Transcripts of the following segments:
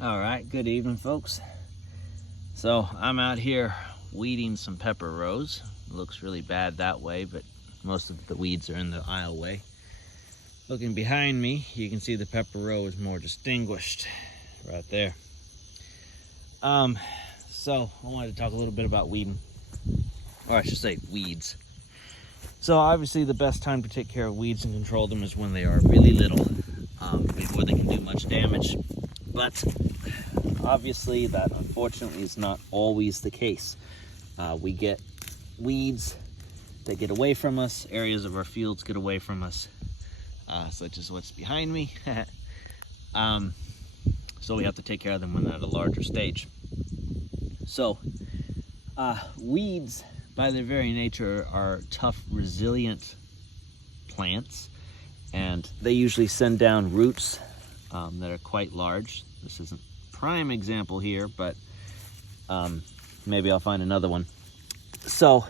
All right, good evening, folks. So I'm out here weeding some pepper rows. It looks really bad that way, but most of the weeds are in the aisleway. Looking behind me, you can see the pepper row is more distinguished right there. So I wanted to talk a little bit about weeding, or I should say weeds. So obviously the best time to take care of weeds and control them is when they are really little, before they can do much damage. But obviously that unfortunately is not always the case. We get weeds that get away from us, areas of our fields get away from us, such as what's behind me. So we have to take care of them when they're at a larger stage. So weeds, by their very nature, are tough, resilient plants, and they usually send down roots that are quite large. This isn't a prime example here, but maybe I'll find another one. So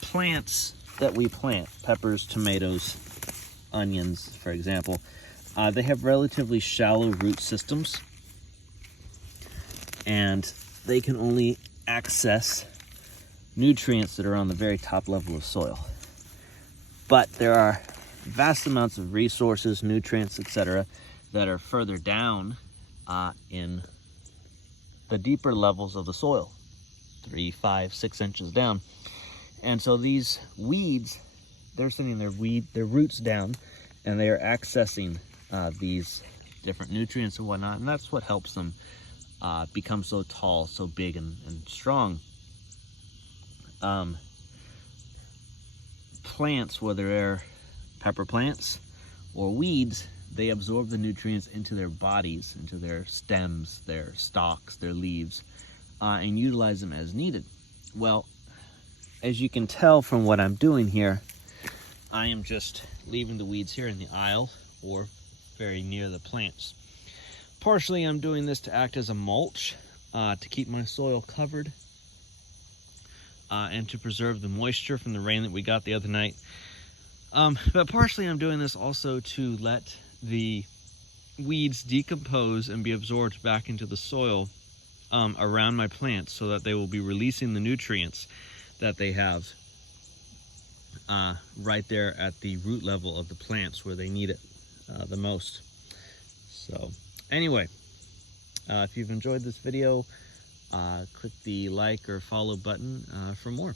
plants that we plant, peppers, tomatoes, onions, for example, they have relatively shallow root systems, and they can only access nutrients that are on the very top level of soil. But there are vast amounts of resources, nutrients, etc., that are further down in the deeper levels of the soil, 3, 5, 6 inches down. And so these weeds, they're sending their roots down, and they are accessing these different nutrients and whatnot, and that's what helps them become so tall, so big, and strong. Plants, whether they're pepper plants or weeds, they absorb the nutrients into their bodies, into their stems, their stalks, their leaves, and utilize them as needed. Well, as you can tell from what I'm doing here, I am just leaving the weeds here in the aisle or very near the plants. Partially, I'm doing this to act as a mulch, to keep my soil covered, and to preserve the moisture from the rain that we got the other night. But partially, I'm doing this also to let the weeds decompose and be absorbed back into the soil around my plants, so that they will be releasing the nutrients that they have right there at the root level of the plants where they need it the most. So anyway, if you've enjoyed this video, click the like or follow button for more.